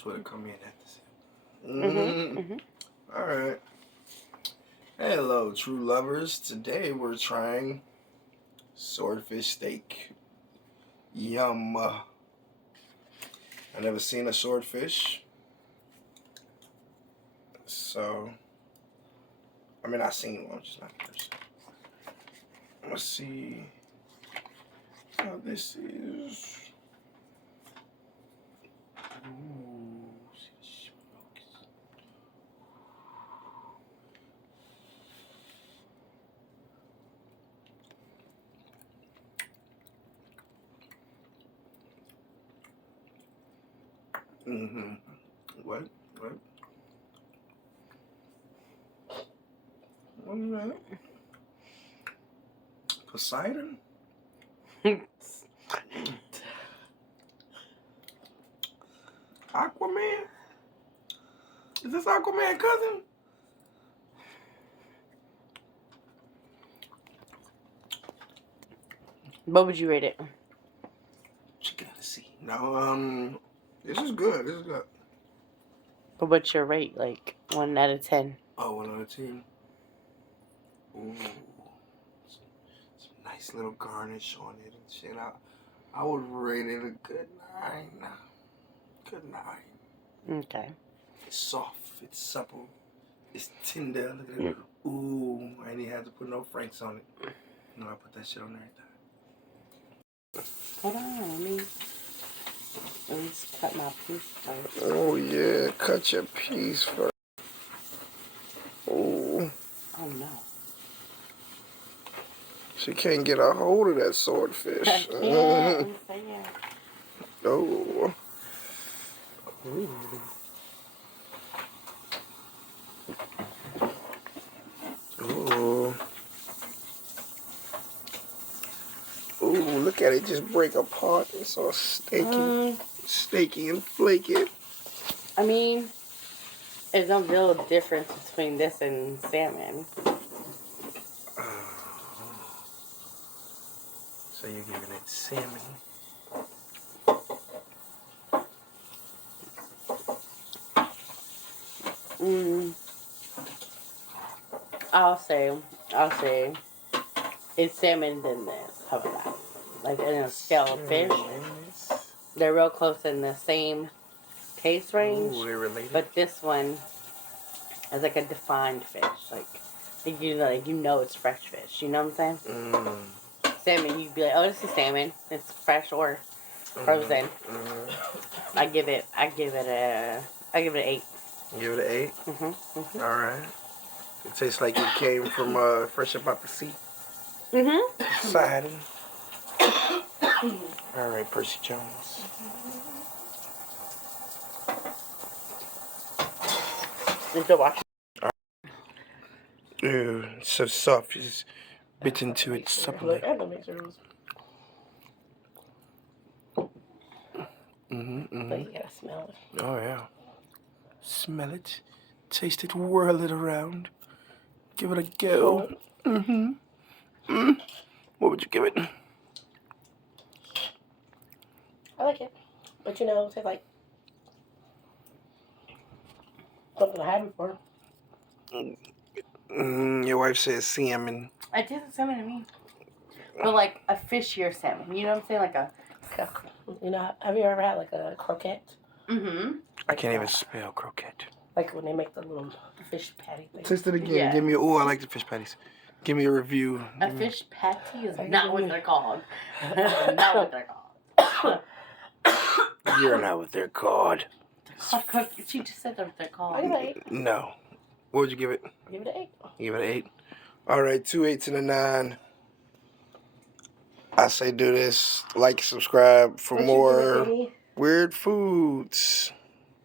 That's what it come in at. All right. Hello, true lovers. Today we're trying swordfish steak. Yum. I never seen a swordfish. So, I mean, I seen one, just not first. Let's see how this is. Ooh, see the smoke. What? What is that? Poseidon? Aquaman? Is this Aquaman cousin? What would you rate it? What you gotta see. No, this is good. This is good. But what's your rate? Like 1 out of 10. Oh, 1 out of 10. Ooh. Some nice little garnish on it and shit. I would rate it a good 9. Good 9. Okay. It's soft. It's supple. It's tender. Look at it. Ooh, I ain't even had to put no franks on it. No, I put that shit on everything. Hold on, let me just cut my piece first. Oh yeah, cut your piece first. Ooh. Oh no. She can't get a hold of that swordfish. I can't. Oh. Ooh. Ooh. Ooh, look at it just break apart. It's all steaky and flaky. I mean, there's no real difference between this and salmon. So you're giving it salmon. I'll say it's salmon than this. How about that? Like in a scale of fish, they're real close in the same taste range. Ooh, they're related. But this one is like a defined fish. Like you know it's fresh fish. You know what I'm saying? Salmon, you'd be like, oh, this is salmon. It's fresh or frozen. I give it an 8. Give it an 8. All right. It tastes like it came from fresh up out the sea. Exciting. All right, Percy Jones. You still watching? Ew, it's so soft. You just bit into it supple. But you gotta smell it. Oh yeah. Smell it, taste it, whirl it around. Give it a go. What would you give it? I like it, but you know, it tastes like something I had before. Your wife says salmon. I did the salmon to me. But like a fishier salmon. You know what I'm saying? Like a... You know, have you ever had like a croquette? I can't even spell croquette. Like when they make the little fish patty thing. Taste it again. Yeah. Give me. Oh, I like the fish patties. Give me a review. A fish patty is not what they're called. Not what they're called. You're not what they're called. She just said what they're called. I give it 8. No. What would you give it? Give it an 8. Give it an 8. All right, 2 8s and a 9. I say do this. Like, subscribe for more weird foods.